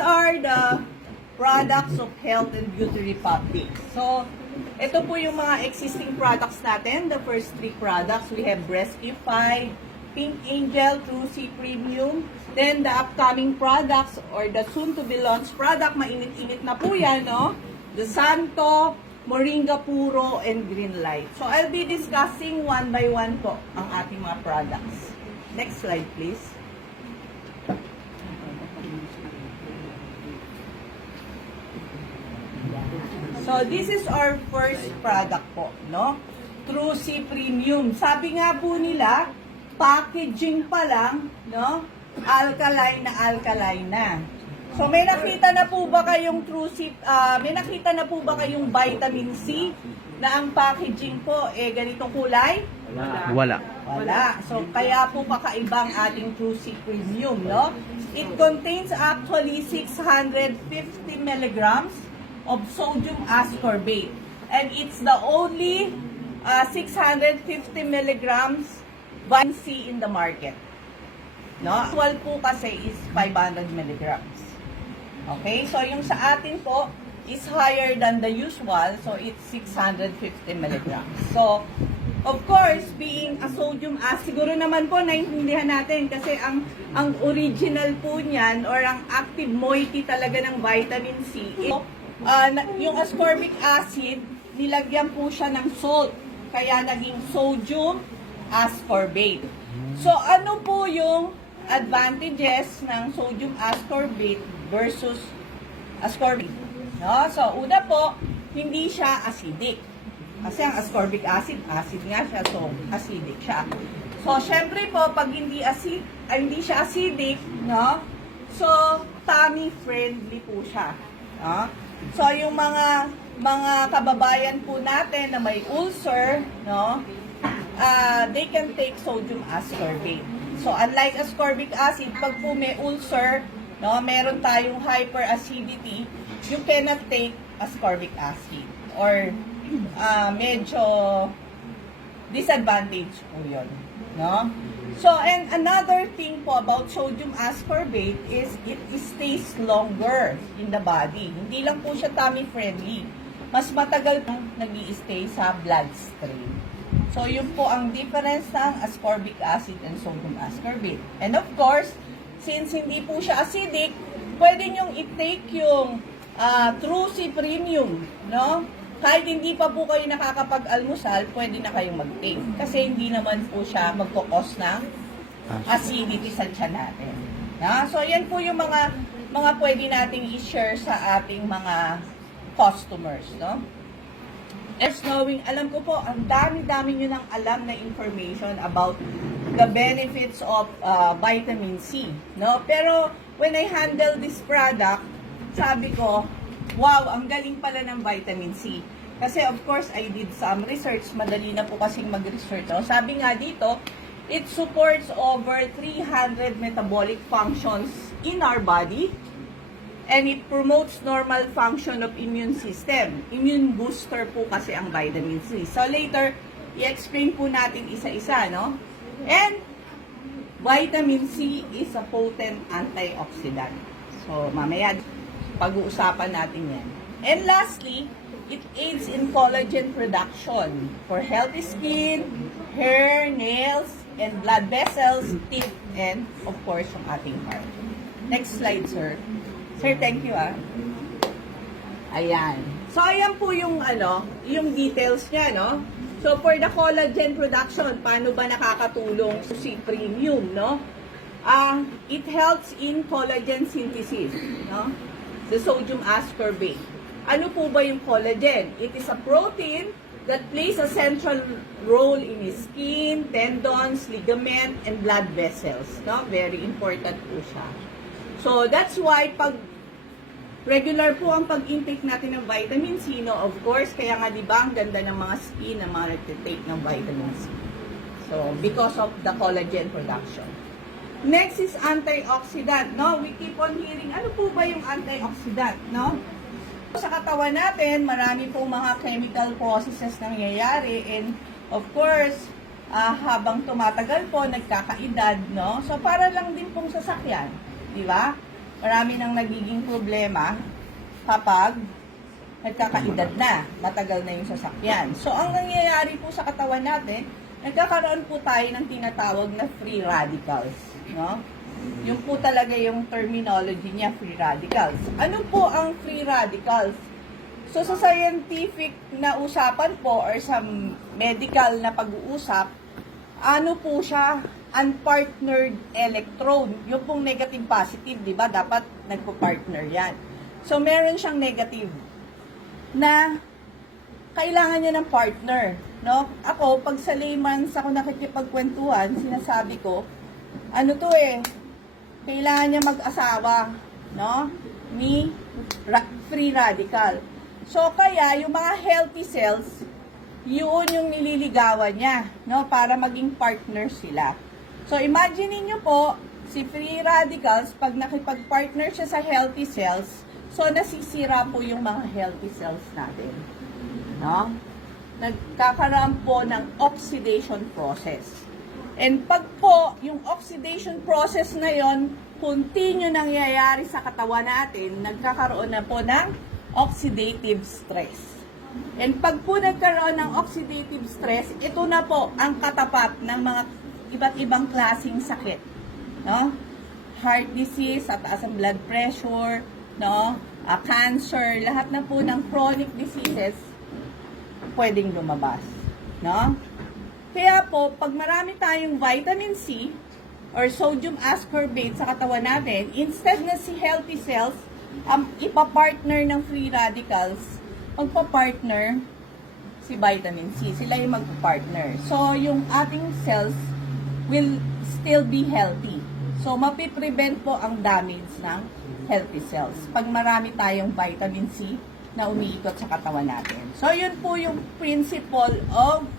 are the products of Health and Beauty Republic. So, ito po yung mga existing products natin. The first three products, we have Rescue-5, Pink Angel, True C Premium. Then, the upcoming products or the soon-to-be launched product, mainit-init na po yan, no? The Santo, Moringa Puro, and Green Light. So, I'll be discussing one by one po ang ating mga products. Next slide, please. So, this is our first product po, no? True C Premium. Sabi nga po nila, packaging pa lang, no? Alkaline na. So, may nakita na po ba kayong True C, may nakita na po ba kayong vitamin C na ang packaging po, ganitong kulay? Wala. So, kaya po kakaibang ating True C Premium, no? It contains actually 650 milligrams of sodium ascorbate. And it's the only 650 milligrams vitamin C in the market. No? Actual po kasi is 500 milligrams. Okay? So, yung sa atin po is higher than the usual. So, it's 650 milligrams. So, of course, being a sodium siguro naman po naintindihan natin kasi ang original po niyan or ang active moiety talaga ng vitamin C yung ascorbic acid, nilagyan po siya ng salt. Kaya naging sodium ascorbate. So, ano po yung advantages ng sodium ascorbate versus ascorbate? No? So, una po, hindi siya acidic. Kasi ang ascorbic acid, acid nga siya, so acidic siya. So, syempre po, pag hindi siya acidic, no? So, tummy friendly po siya. No? So, yung mga kababayan po natin na may ulcer, no? They can take sodium ascorbate. So, unlike ascorbic acid, pag po may ulcer, no, meron tayong hyperacidity, you cannot take ascorbic acid. Or, medyo disadvantage po yun. No? So, and another thing po about sodium ascorbate is it stays longer in the body. Hindi lang po siya tummy friendly. Mas matagal pong nag-i-stay sa bloodstream. So, yun po ang difference ng ascorbic acid and sodium ascorbate. And of course, since hindi po siya acidic, pwede nyong i-take yung True C Premium, no? Kahit hindi pa po kayo nakakapag-almusal, pwede na kayong mag-take. Kasi hindi naman po siya magkukos ng acidity sa tiyan natin. Na? So, yan po yung mga pwede nating i-share sa ating mga customers, no? As knowing, alam ko po, ang dami-dami nyo nang alam na information about the benefits of vitamin C, no? Pero, when I handle this product, sabi ko, wow, ang galing pala ng vitamin C. Kasi of course, I did some research. Madali na po kasing mag-research. So, sabi nga dito, it supports over 300 metabolic functions in our body. And it promotes normal function of immune system. Immune booster po kasi ang vitamin C. So later, i-explain po natin isa-isa, no? And vitamin C is a potent antioxidant. So mamaya, pag-uusapan natin yan. And lastly, it aids in collagen production for healthy skin, hair, nails, and blood vessels, teeth, and of course, yung ating heart. Next slide, sir. Sir, thank you, Ayan. So, ayan po yung, yung details niya, no? So, for the collagen production, paano ba nakakatulong si Premium, no? It helps in collagen synthesis, no? The sodium ascorbate. Ano po ba yung collagen? It is a protein that plays a central role in skin, tendons, ligament, and blood vessels. No? Very important po siya. So, that's why pag regular po ang pag-intake natin ng vitamin C, no? Of course, kaya nga diba ang ganda ng mga skin na mga nagtitake ng vitamin C. So, because of the collagen production. Next is antioxidant, no? We keep on hearing, ano po ba yung antioxidant, no? Sa katawan natin, marami pong mga chemical processes na nangyayari and of course, habang tumatagal po, nagkakaedad, no? So, para lang din pong sasakyan, di ba? marami nang nagiging problema kapag nagkakaedad na, matagal na yung sasakyan. So, ang nangyayari po sa katawan natin, nagkakaroon po tayo ng tinatawag na free radicals. No? Yung po talaga yung terminology niya, free radicals. Ano po ang free radicals? So, sa scientific na usapan po or sa medical na pag-uusap, ano po siya? Unpartnered electron. Yung pong negative positive, di ba? Dapat nagpo-partner yan. So, meron siyang negative na kailangan niya ng partner. No? Ako, pag sa layman's ako nakikipagkwentuhan, sinasabi ko, ano to kailangan niya mag-asawa, no? Ni free radical. So, kaya, yung mga healthy cells, yun yung nililigawan niya, no? Para maging partner sila. So, imagine niyo po, si free radicals, pag nakipag-partner siya sa healthy cells, so, nasisira po yung mga healthy cells natin. No? Nagkakaroon po ng oxidation process. And pag po, yung oxidation process na yon continue nangyayari sa katawan natin, nagkakaroon na po ng oxidative stress. And pag po nagkaroon ng oxidative stress, ito na po ang katapat ng mga iba't ibang klaseng sakit. No? Heart disease, taas ang blood pressure, no? Cancer, lahat na po ng chronic diseases pwedeng lumabas, no? Kaya po, pag marami tayong vitamin C or sodium ascorbate sa katawan natin, instead na si healthy cells ipapartner ng free radicals, magpa-partner si vitamin C. Sila yung magpa-partner. So, yung ating cells will still be healthy. So, mapiprevent po ang damage ng healthy cells pag marami tayong vitamin C na umiikot sa katawan natin. So, yun po yung principle of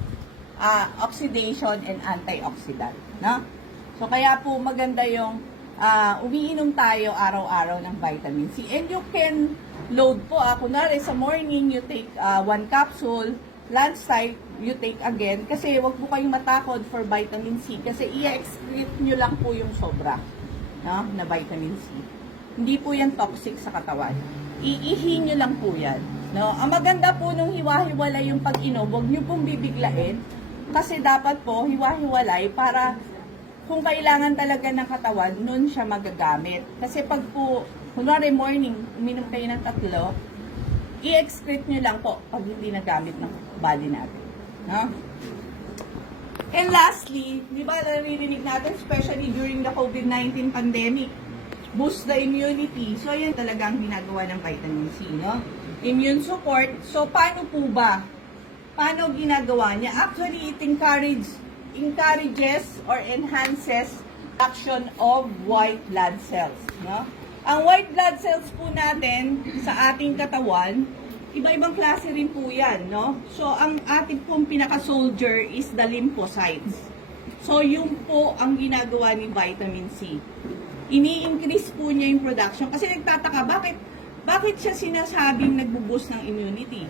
oxidation and antioxidant. No? So, kaya po maganda yung umiinom tayo araw-araw ng vitamin C. And you can load po. Kunwari, sa morning, you take 1 capsule. Lunchtime, you take again. Kasi wag po kayong matakot for vitamin C. Kasi i-excrete nyo lang po yung sobra, no, na vitamin C. Hindi po yan toxic sa katawan. Iihi nyo lang po yan. No? Ang maganda po nung hiwa-hiwalay yung pag-inom, huwag nyo pong bibiglain. Kasi dapat po hiwa-hiwalay para kung kailangan talaga ng katawan, nun siya magagamit. Kasi pag po, kunwari morning, uminom kayo ng 3, i-excrete nyo lang po pag hindi nagamit ng body natin. No? And lastly, di ba naririnig natin, especially during the COVID-19 pandemic, boost the immunity. So, yan talaga ang ginagawa ng vitamin C, no? Immune support. So, paano po ba? Paano ginagawa niya? Actually, it encourages or enhances action of white blood cells, no? Ang white blood cells po natin sa ating katawan, iba-ibang klase rin po yan, no? So, ang ating pong pinaka-soldier is the lymphocytes. So, yun po ang ginagawa ni vitamin C. Ini-increase po niya yung production. Kasi nagtataka, bakit siya sinasabing nagbo-boost ng immunity?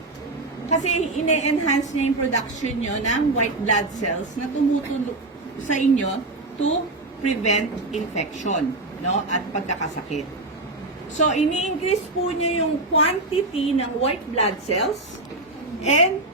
Kasi ine-enhance niya yung production nyo ng white blood cells na tumutulong sa inyo to prevent infection, no? At pagkakasakit. So, ini-increase po niya yung quantity ng white blood cells and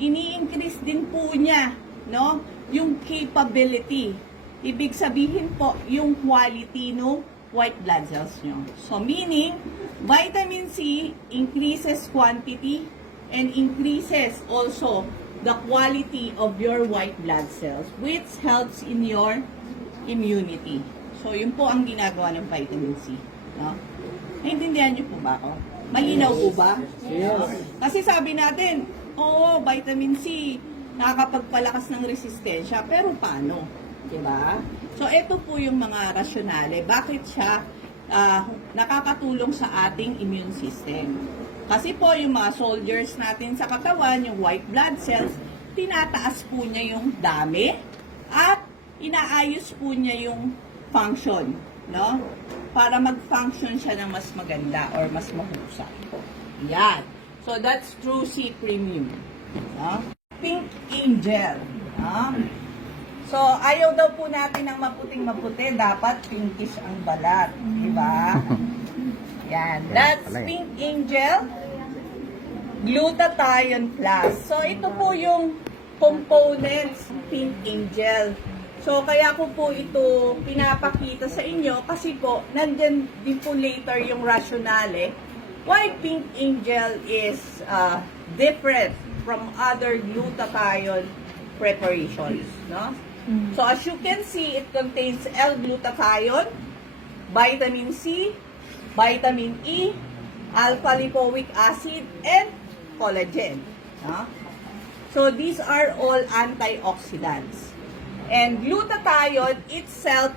ini-increase din po niya, no, yung capability. Ibig sabihin po, yung quality ng white blood cells nyo. So, meaning, vitamin C increases quantity and increases also the quality of your white blood cells, which helps in your immunity. So, yun po ang ginagawa ng vitamin C. No? Naintindihan niyo po ba ako? Malinaw po ba? Yes. Kasi sabi natin, oo, vitamin C, nakakapagpalakas ng resistensya, pero paano? Diba? So, ito po yung mga rasyonale. Bakit siya nakakatulong sa ating immune system? Kasi po, yung mga soldiers natin sa katawan, yung white blood cells, tinataas po niya yung dami at inaayos po niya yung function, no? Para mag-function siya ng mas maganda or mas mahusay. Yan. So, that's True C Premium. No? Pink Angel. No? So, ayaw daw po natin ng maputing-maputi. Dapat pinkish ang balat. Diba? Yan. That's pala eh. Pink Angel Glutathione Plus. So, ito po yung components ng Pink Angel. So, kaya ko po ito pinapakita sa inyo kasi po, nandyan din po later yung rationale why Pink Angel is different from other glutathione preparations. No? So, as you can see, it contains L-glutathione, vitamin C, vitamin E, alpha-lipoic acid, and collagen. No? So, these are all antioxidants. And glutathione itself,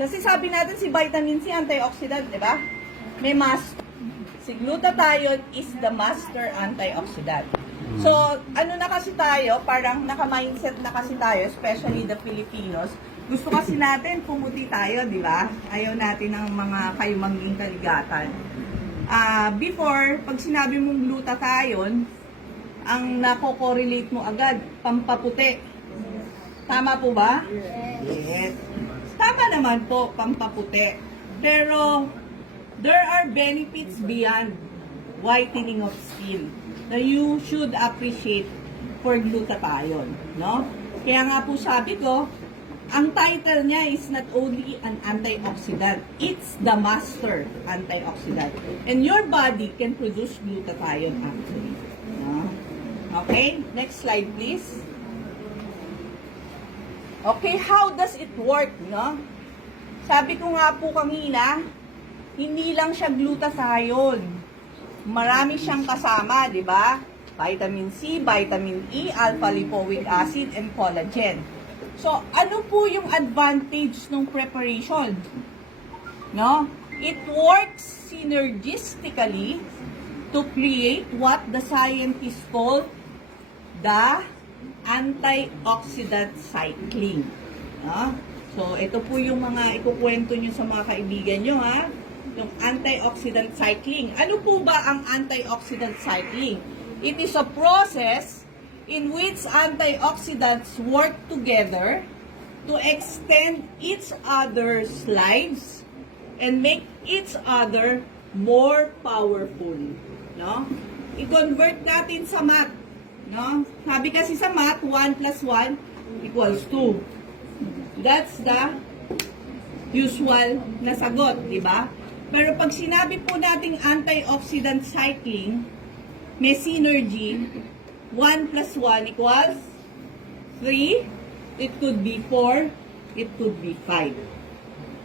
kasi sabi natin si vitamin C antioxidant, di ba? May master. Si glutathione is the master antioxidant. So, ano na kasi tayo, parang naka-mindset na kasi tayo, especially the Filipinos. Gusto kasi natin pumuti tayo, di ba? Ayaw natin ng mga kayumangging kaligatan. Before, pag sinabi mong glutathione, ang nako-correlate mo agad, pampaputi. Tama po ba? Yes. Tama naman po, pampaputi. Pero, there are benefits beyond whitening of skin that you should appreciate for glutathione. No? Kaya nga po sabi ko, ang title niya is not only an antioxidant, it's the master antioxidant. And your body can produce glutathione actually. No? Okay, next slide please. Okay, how does it work, no? Sabi ko nga po kanina, hindi lang siya glutathione. Marami siyang kasama, di ba? Vitamin C, vitamin E, alpha-lipoic acid, and collagen. So, ano po yung advantage ng preparation? No? It works synergistically to create what the scientists call the antioxidant cycling. No? So, ito po yung mga ikukwento nyo sa mga kaibigan nyo, ha? Yung antioxidant cycling. Ano po ba ang antioxidant cycling? It is a process in which antioxidants work together to extend each other's lives and make each other more powerful. No? I-convert natin sa math. No? Sabi kasi sa math, 1 plus 1 equals 2. That's the usual na sagot, di ba? Pero pag sinabi po nating antioxidant cycling, may synergy, 1 plus 1 equals 3, it could be 4, it could be 5.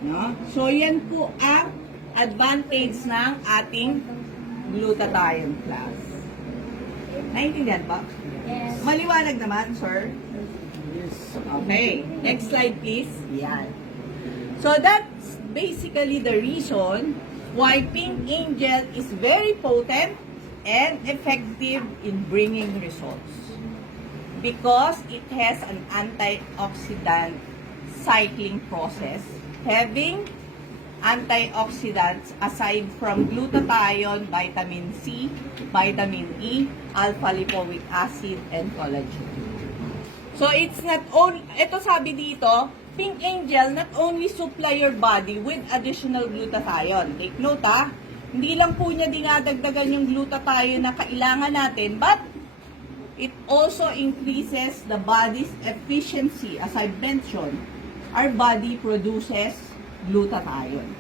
No? So, yan po ang advantage ng ating glutathione plus. Naintindihan ba? Yes. Maliwanag naman, sir? Okay. Next slide, please. Yan. So, that's basically the reason why Pink Angel is very potent and effective in bringing results. Because it has an antioxidant cycling process, having antioxidants aside from glutathione, vitamin C, vitamin E, alpha-lipoic acid, and collagen. So, it's not only, ito sabi dito, Pink Angel not only supply your body with additional glutathione. Take note ha, hindi lang po niya dinadagdagan yung glutathione na kailangan natin, but it also increases the body's efficiency. As I mentioned, our body produces glutathione.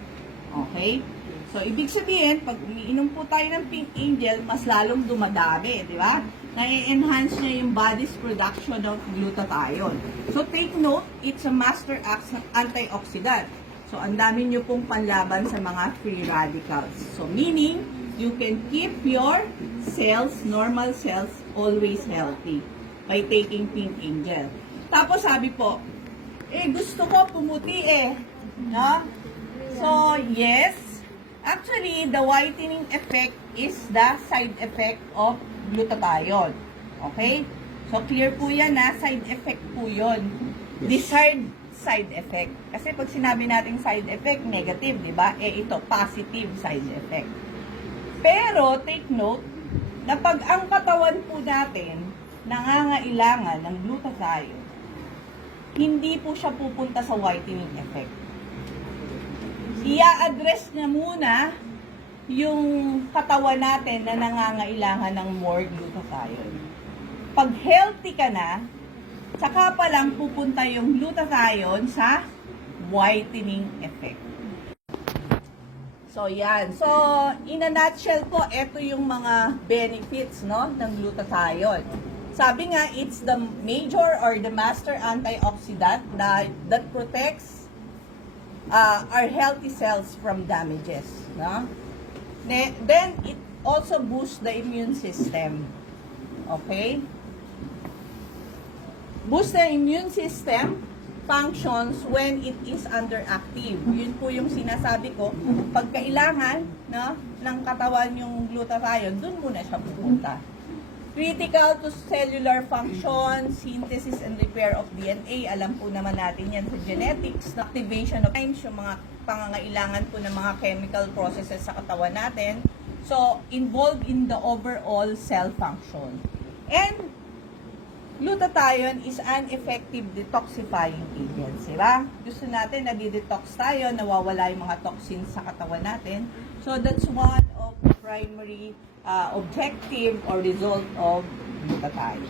Okay? So, ibig sabihin, pag umiinom po tayo ng Pink Angel, mas lalong dumadami, di ba? Na-enhance niya yung body's production of glutathione. So, take note, it's a master antioxidant. So, ang dami nyo pong panlaban sa mga free radicals. So, meaning, you can keep your cells, normal cells, always healthy by taking Pink Angel. Tapos, sabi po, gusto ko pumuti no? So, yes. Actually, the whitening effect is the side effect of glutathione. Okay? So, clear po yan na side effect po yun. Desired side effect. Kasi pag sinabi natin side effect, negative, di ba? Ito, positive side effect. Pero, take note, na pag ang katawan po natin nangangailangan ng glutathione, hindi po siya pupunta sa whitening effect. I-address niya muna yung katawan natin na nangangailangan ng more glutathione. Pag healthy ka na, saka pa lang pupunta yung glutathione sa whitening effect. So, yan. So, in a nutshell po, ito yung mga benefits, no, ng glutathione. Sabi nga, it's the major or the master antioxidant that protects our healthy cells from damages, no? Then, it also boosts the immune system. Okay? Boost the immune system functions when it is underactive. Yun po yung sinasabi ko, pag kailangan, no, ng katawan yung glutathione, dun muna siya pupunta. Critical to cellular function, synthesis and repair of DNA. Alam po naman natin yan sa genetics, activation of enzymes, yung mga pangangailangan po ng mga chemical processes sa katawan natin. So, involved in the overall cell function. And glutathione is an effective detoxifying agent, diba? Gusto natin na di-detox tayo, nawawala yung mga toxins sa katawan natin. So, that's one of the primary objective or result of glutathione.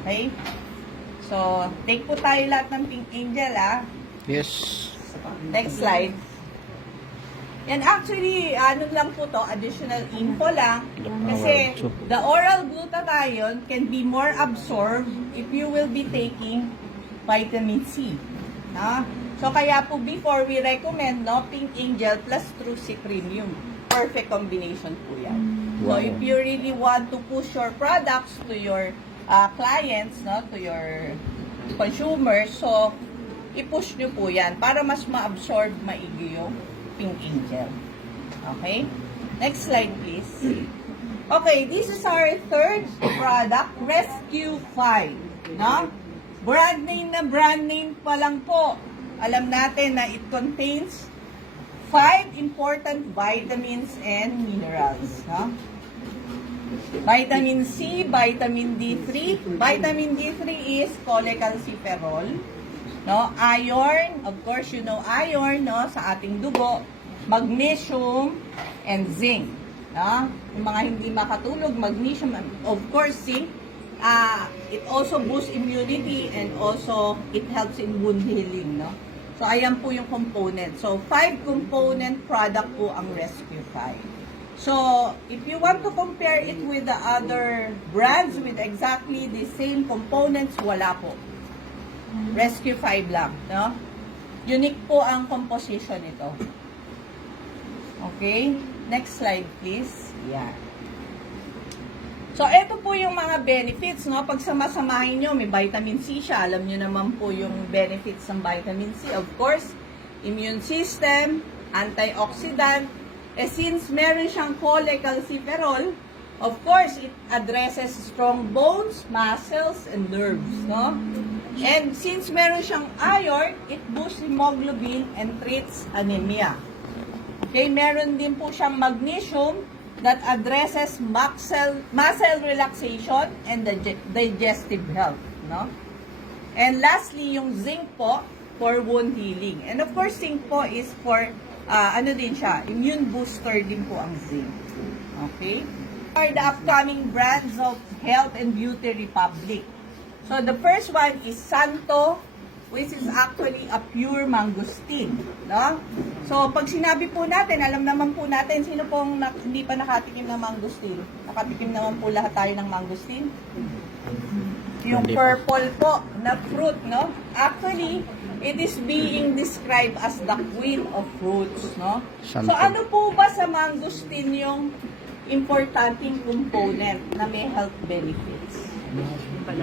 Okay? So, take po tayo lahat ng Pink Angel, Yes. Next slide. And actually, ano lang po to, additional info lang. Kasi the oral glutathione can be more absorbed if you will be taking vitamin C. No? So, kaya po before we recommend, no, Pink Angel plus Trucy Premium. Perfect combination po yan. So, Wow. if you really want to push your products to your clients, no, to your consumers, so, i-push nyo po yan para mas ma-absorb maigi yung Pink Angel. Okay? Next slide, please. Okay, this is our third product, Rescue 5. No? Brand name pa lang po. Alam natin na it contains 5 important vitamins and minerals. No? Vitamin C, vitamin D3. Vitamin D3 is cholecalciferol. No, iron, of course you know iron, no, sa ating dugo, magnesium and zinc, no? Yung mga hindi makatulog, magnesium and of course zinc. It also boosts immunity and also it helps in wound healing, no? So ayan po yung component. So 5 component product po ang Rescue 5. So if you want to compare it with the other brands with exactly the same components, wala po. Rescue 5 lang, no? Unique po ang composition nito. Okay? Next slide, please. Yan. So, ito po yung mga benefits, no? Pag samasamahin nyo, may vitamin C siya. Alam nyo naman po yung benefits ng vitamin C. Of course, immune system, antioxidant. Since meron siyang cholecalciferol, of course, it addresses strong bones, muscles, and nerves, no? And since meron siyang iron, it boosts hemoglobin and treats anemia. Okay, meron din po siyang magnesium that addresses muscle relaxation and digestive health, no? And lastly, yung zinc po for wound healing. And of course, zinc po is for ano din siya, immune booster din po ang zinc. Okay? Are the upcoming brands of Health and Beauty Republic. So, the first one is Santo, which is actually a pure mangosteen. No? So, pag sinabi po natin, alam naman po natin, sino pong hindi pa nakatikim ng mangosteen? Nakatikim naman po lahat tayo ng mangosteen? Yung purple po na fruit, no? Actually, it is being described as the queen of fruits, no? Santo. So, ano po ba sa mangosteen yung importanteng component na may health benefits?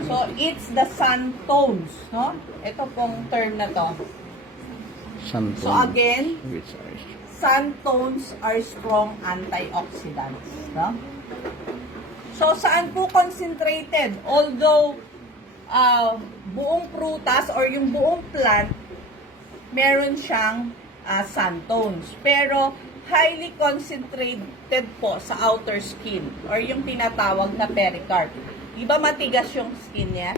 So, it's the xanthones, no? Ito pong term na to. Santo. So, again, Which are xanthones are strong antioxidants, no? So, saan po concentrated? Although, buong prutas or yung buong plant, meron siyang xanthones. Pero, highly concentrated po sa outer skin or yung tinatawag na pericarp. Diba matigas yung skin niya?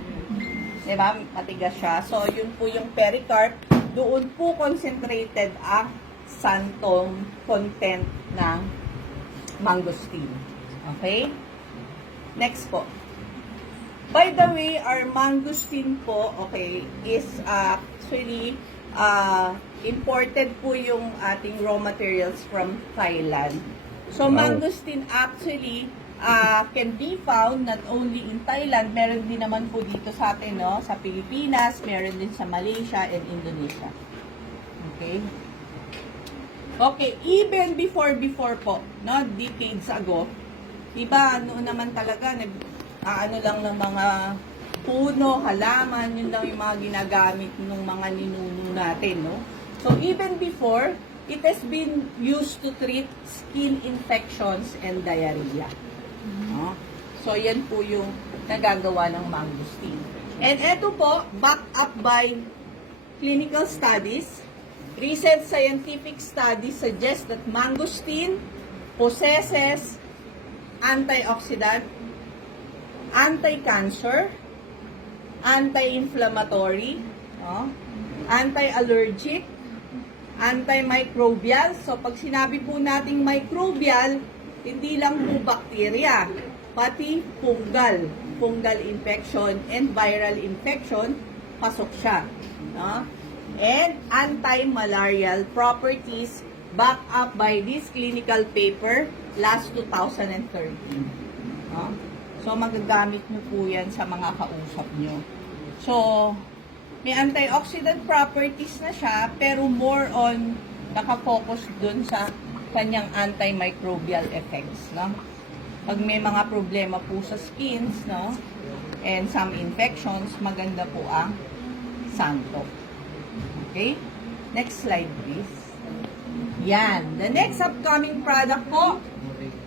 Diba? Matigas siya. So, yun po yung pericarp. Doon po concentrated ang xanthone content ng mangosteen. Okay? Next po. By the way, our mangosteen po, okay, is actually imported po yung ating raw materials from Thailand. So, Wow. mangosteen actually can be found not only in Thailand, meron din naman po dito sa atin, no? Sa Pilipinas, meron din sa Malaysia and Indonesia. Okay? Okay, even before po, no? Decades ago, iba, noon naman talaga, ano lang ng mga puno, halaman, yun lang yung mga ginagamit ng mga ninuno natin, no? So, even before, it has been used to treat skin infections and diarrhea. No? So, yan po yung nagagawa ng mangosteen. And eto po, backed up by clinical studies. Recent scientific studies suggest that mangosteen possesses antioxidant, anti-cancer, anti-inflammatory, no? Anti-allergic, antimicrobial. So, pag sinabi po nating microbial, hindi lang po bacteria, pati fungal infection and viral infection, pasok siya. No? And anti-malarial properties backed up by this clinical paper last 2013. No? So, magagamit nyo po yan sa mga kausap nyo. So, may antioxidant properties na siya, pero more on nakafocus dun sa kanyang antimicrobial effects, no? Pag may mga problema po sa skins, no? And some infections, maganda po ang santo. Okay? Next slide, please. Yan. The next upcoming product po,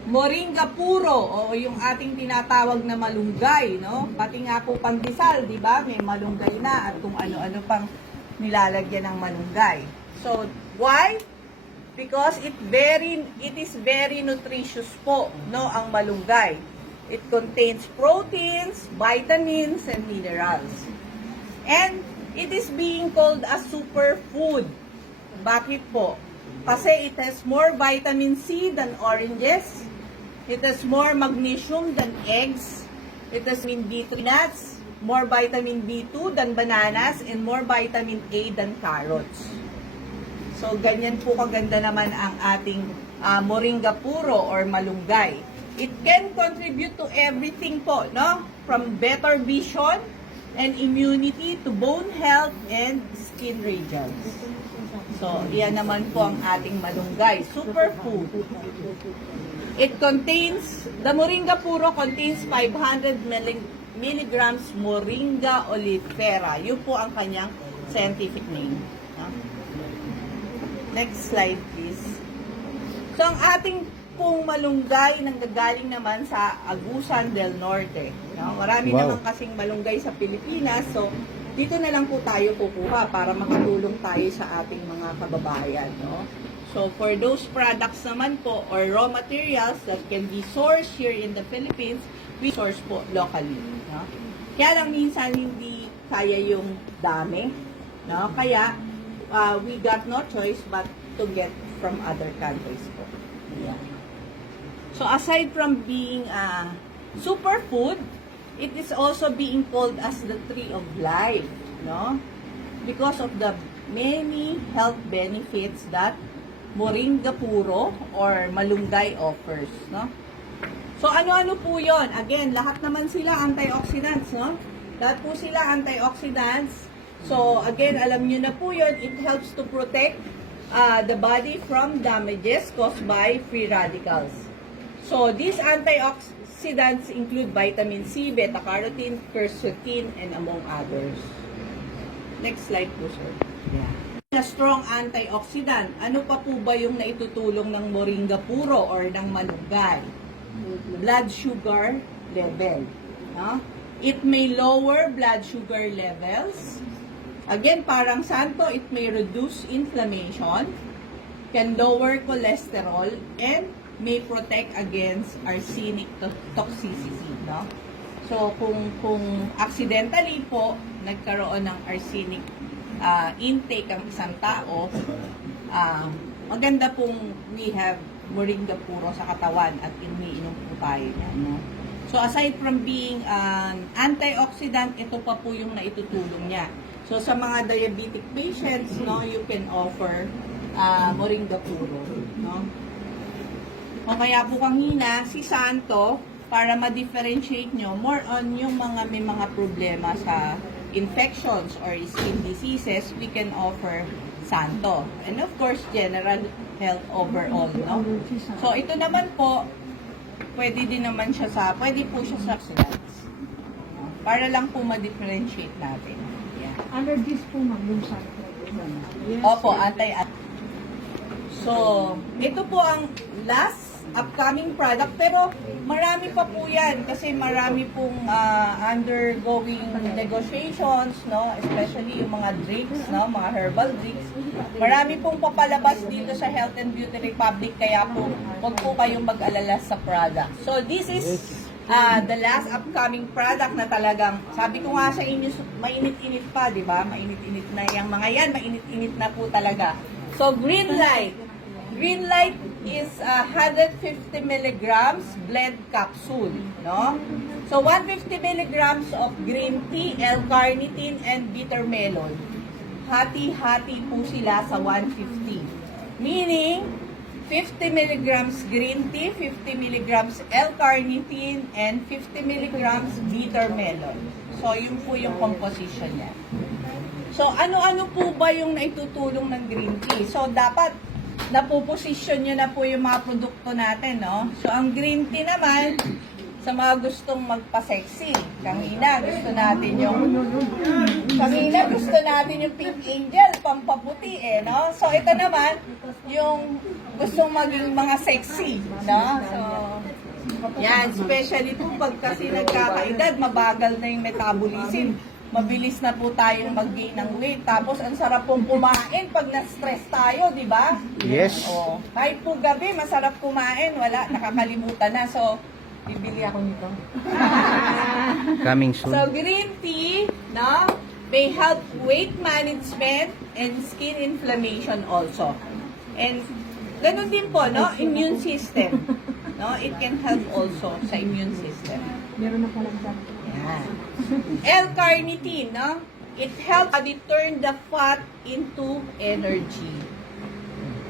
Moringa Puro, o yung ating tinatawag na malunggay, no? Pati nga po pandesal, di ba? May malunggay na at kung ano-ano pang nilalagyan ng malunggay. So, why? Because it is very nutritious po, no, ang malunggay. It contains proteins, vitamins, and minerals. And it is being called a superfood. Bakit po? Kasi it has more vitamin C than oranges. It has more magnesium than eggs. It has vitamin B3 nuts, more vitamin B2 than bananas, and more vitamin A than carrots. So, ganyan po kaganda naman ang ating Moringa Puro or malunggay. It can contribute to everything po, no? From better vision and immunity to bone health and skin radiance. So, iyan naman po ang ating malunggay. Superfood. It contains, the Moringa Puro contains 500 milligrams Moringa oleifera. Yun po ang kanyang scientific name. Next slide, please. So, ang ating pong malunggay nanggagaling naman sa Agusan del Norte. No? Marami naman kasing malunggay sa Pilipinas. So, dito na lang po tayo kukuha para makatulong tayo sa ating mga kababayan. No? So, for those products naman po or raw materials that can be sourced here in the Philippines, we source po locally. No? Kaya lang minsan hindi kaya yung dami. No? Kaya, we got no choice but to get from other countries po. Yeah. So, aside from being a superfood, it is also being called as the tree of life, no? Because of the many health benefits that Moringa Puro or malunggay offers, no? So, ano-ano po yon? Again, lahat naman sila antioxidants, no? Lahat po sila antioxidants. So, again, alam nyo na po yun, it helps to protect the body from damages caused by free radicals. So, these antioxidants include vitamin C, beta-carotene, quercetin, and among others. Next slide po, sir. Yeah. A strong antioxidant. Ano pa po ba yung naitutulong ng Moringa Puro or ng malunggay? Blood sugar level. No? It may lower blood sugar levels. Again, parang santo, it may reduce inflammation, can lower cholesterol, and may protect against arsenic toxicity. No? So, kung accidentally po nagkaroon ng arsenic intake ang isang tao, maganda pong we have moringa puro sa katawan at iniinom po tayo niyan, no? So aside from being an antioxidant, ito pa po yung naitutulong niya. So sa mga diabetic patients, no, you can offer moringa puro, no? O kaya po kanina, si Santo, para ma-differentiate nyo, more on yung mga may mga problema sa infections or skin diseases, we can offer Santo. And of course, general health overall, no? So ito naman po, pwede din naman siya pwede po siya sa oxidants. Para lang po ma-differentiate natin. Yeah. Allergies po, ma'am, yung sa yes. Opo, So, ito po ang last upcoming product, pero marami pa po yan kasi marami pong undergoing negotiations, no, especially yung mga drinks, no, mga herbal drinks. Marami pong papalabas dito sa Health and Beauty Republic, kaya po huwag po kayong mag-alala sa product. So this is the last upcoming product na talagang, sabi ko nga sa inyo, mainit-init pa, di ba? Mainit-init na yung mga yan, mainit-init na po talaga. So Green Light. Green Light is 150 milligrams blend capsule, no? So 150 milligrams of green tea, L-carnitine, and bitter melon. Hati-hati po sila sa 150. Meaning, 50 milligrams green tea, 50 milligrams L-carnitine, and 50 milligrams bitter melon. So yun po yung composition niya. So ano-ano po ba yung naitutulong ng green tea? So dapat napoposisyon nyo na po yung mga produkto natin, no? So, ang green tea naman, sa mga gustong magpa-sexy. Kanina, gusto natin yung Pink Angel, pampaputi, no? So, ito naman, yung gustong maging mga sexy, no? So, yan, especially po pag kasi nagkakaedad, mabagal na yung metabolism. Mabilis na po tayong mag-gain ng weight. Tapos, ang sarap pong kumain pag na-stress tayo, di ba? Yes. O, kahit po gabi, masarap kumain. Wala, nakakalimutan na. So, bibili ako nito. Coming soon. So, green tea, no, may help weight management and skin inflammation also. And, ganun din po, no, immune system. No, it can help also sa immune system. Meron na palang dyan. Yan. L-carnitine, no? It helps body turn the fat into energy.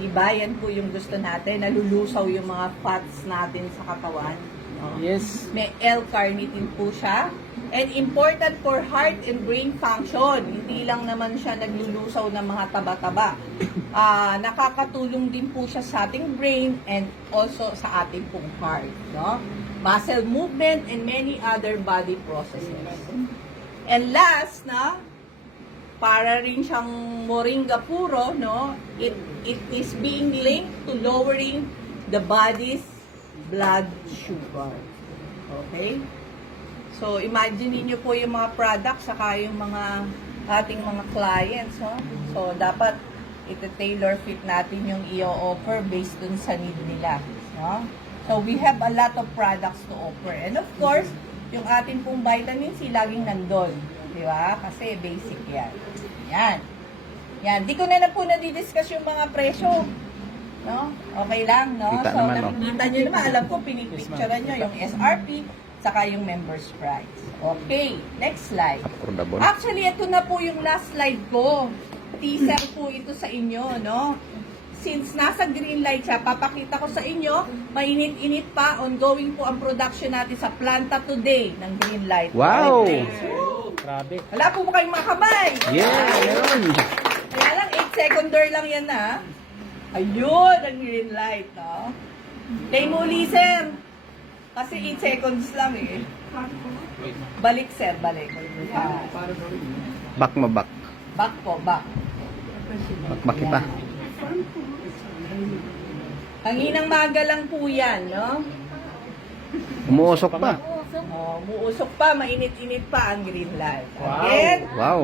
Diba? Yan po yung gusto natin. Nalulusaw yung mga fats natin sa katawan. No? Yes. May L-carnitine po siya. And important for heart and brain function. Hindi lang naman siya naglulusaw ng mga taba-taba. Nakakatulong din po siya sa ating brain and also sa ating pong heart. No? Muscle movement and many other body processes. And last, no, para rin siyang moringa puro, no, it is being linked to lowering the body's blood sugar. Okay? So, imagine niyo po yung mga products saka yung mga ating mga clients, no? So, dapat ito-tailor fit natin yung i-offer based dun sa need nila, no? So, we have a lot of products to offer. And of course, yung ating pong vitamin C laging nandun. Di ba? Kasi basic yan. Yan. Yan. Di ko na po nadidiscuss yung mga presyo. No? Okay lang, no? Kita So, naman, no? nakikita nyo naman. Alam ko, pinipicturean nyo yung SRP saka yung member's price. Okay. Next slide. Affordable. Actually, ito na po yung last slide ko. Teaser po ito sa inyo, no? Since nasa green light siya, papakita ko sa inyo, mainit-init pa, ongoing po ang production natin sa planta today ng green light. Wow! Grabe. Wala po ba kayong mga kamay? Yeah, meron. Kaya lang, 8 seconder lang yan na. Ayun, ang green light, no? Play mo uli, sir. Kasi 8 seconds lang eh. Balik, sir, balik. Back mo back. Back po, back. Back kita. Kanginang maga lang po yan, no? Umuusok pa. Oh, muusok pa, mainit-init pa ang green light. Wow. Again, Wow.